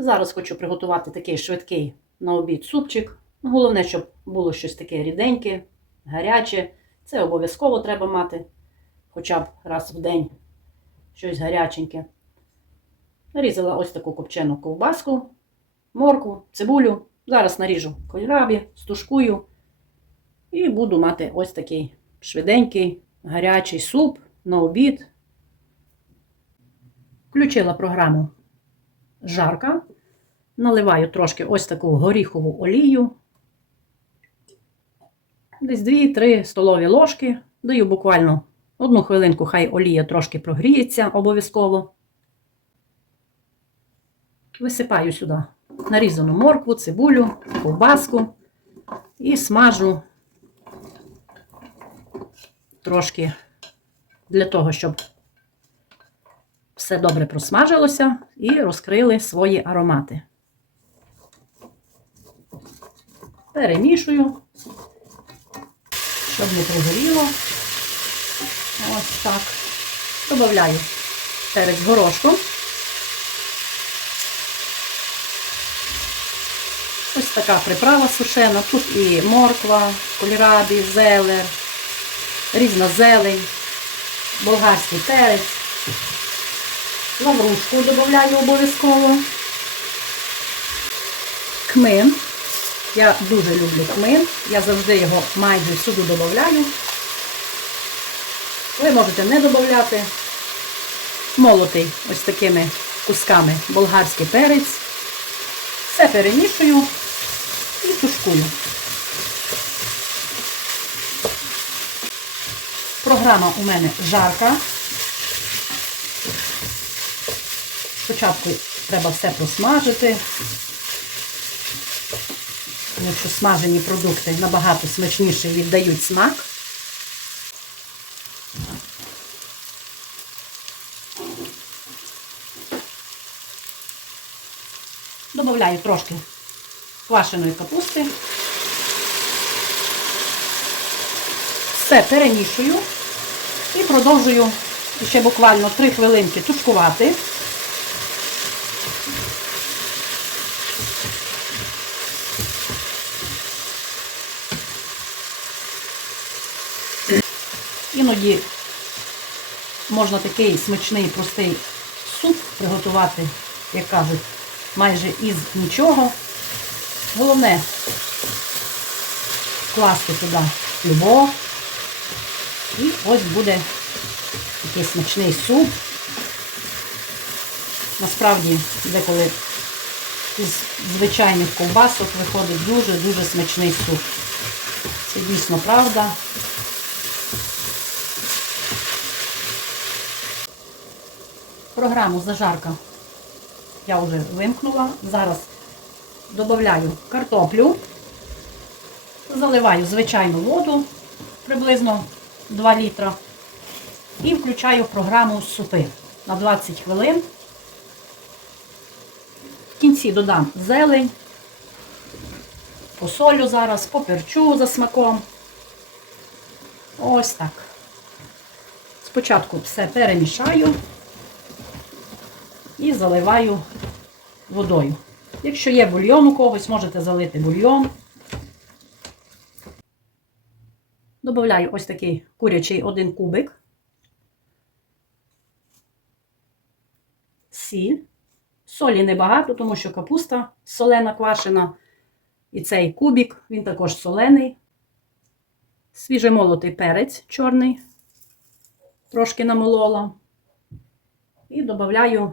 Зараз хочу приготувати такий швидкий на обід супчик. Головне, щоб було щось таке ріденьке, гаряче. Це обов'язково треба мати хоча б раз в день щось гаряченьке. Нарізала ось таку копчену ковбаску, моркву, цибулю. Зараз наріжу кольрабі, стушкую. І буду мати ось такий швиденький, гарячий суп на обід. Включила програму жарка. Наливаю трошки ось таку горіхову олію. Десь 2-3 столові ложки. Даю буквально одну хвилинку, хай олія трошки прогріється обов'язково. Висипаю сюди нарізану моркву, цибулю, ковбаску і смажу трошки для того, щоб все добре просмажилося і розкрили свої аромати. Перемішую, щоб не пригоріло. Ось так. Добавляю перець горошком. Ось така приправа сушена. Тут і морква, кольрабі, зелер, різна зелень, болгарський перець. Лаврушку додаю обов'язково. Кмин. Я дуже люблю кмин. Я завжди його майже всюди додаю. Ви можете не додати. Молотий ось такими кусками болгарський перець. Все перемішую і тушкую. Програма у мене жарка. Спочатку треба все просмажити, тому що смажені продукти набагато смачніше віддають смак. Добавляю трошки квашеної капусти. Все перемішую і продовжую ще буквально 3 хвилинки тушкувати. Іноді можна такий смачний, простий суп приготувати, як кажуть, майже із нічого. Головне вкласти туди любов. І ось буде такий смачний суп. Насправді, деколи із звичайних ковбасок виходить дуже-дуже смачний суп. Це дійсно правда. Програму зажарка я вже вимкнула. Зараз додаю картоплю, заливаю звичайну воду приблизно 2 літра. І включаю програму супи на 20 хвилин. Кінці додам зелень, посолю зараз, поперчу за смаком. Ось так. Спочатку все перемішаю і заливаю водою. Якщо є бульйон у когось, можете залити бульйон. Добавляю ось такий курячий один кубик. Сіль. Солі небагато, тому що капуста солена квашена. І цей кубик, він також солений. Свіжемолотий перець чорний, трошки намолола. І додаю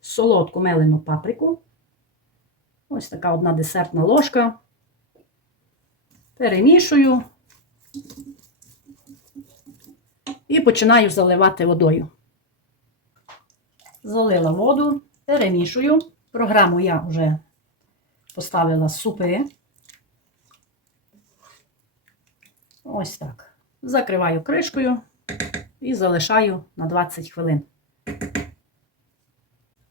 солодку мелену паприку. Ось така одна десертна ложка. Перемішую і починаю заливати водою. Залила воду, перемішую. Програму я вже поставила супи. Ось так. Закриваю кришкою і залишаю на 20 хвилин.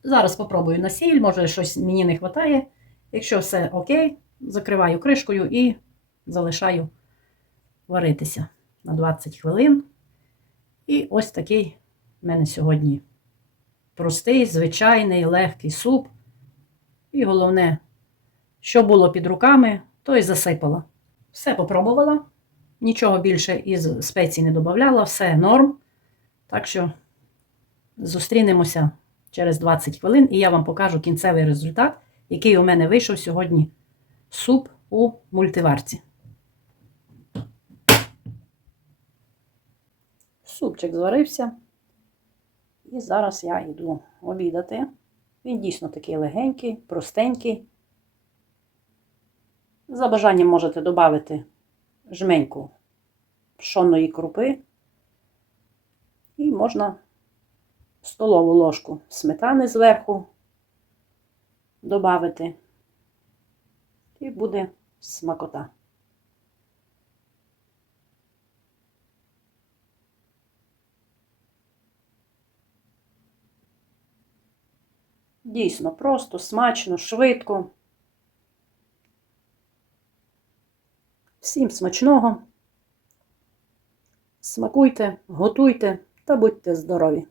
Зараз спробую на сіль, може щось мені не вистачає. Якщо все окей, закриваю кришкою і залишаю варитися на 20 хвилин. І ось такий в мене сьогодні простий, звичайний, легкий суп. І головне, що було під руками, то й засипала. Все попробувала. Нічого більше із спецій не додавала, все норм. Так що зустрінемося через 20 хвилин, і я вам покажу кінцевий результат, який у мене вийшов сьогодні суп у мультиварці. Супчик зварився. І зараз я йду обідати. Він дійсно такий легенький, простенький. За бажанням можете додати жменьку пшонної крупи. І можна столову ложку сметани зверху додати. І буде смакота. Дійсно, просто, смачно, швидко. Всім смачного. Смакуйте, готуйте та будьте здорові!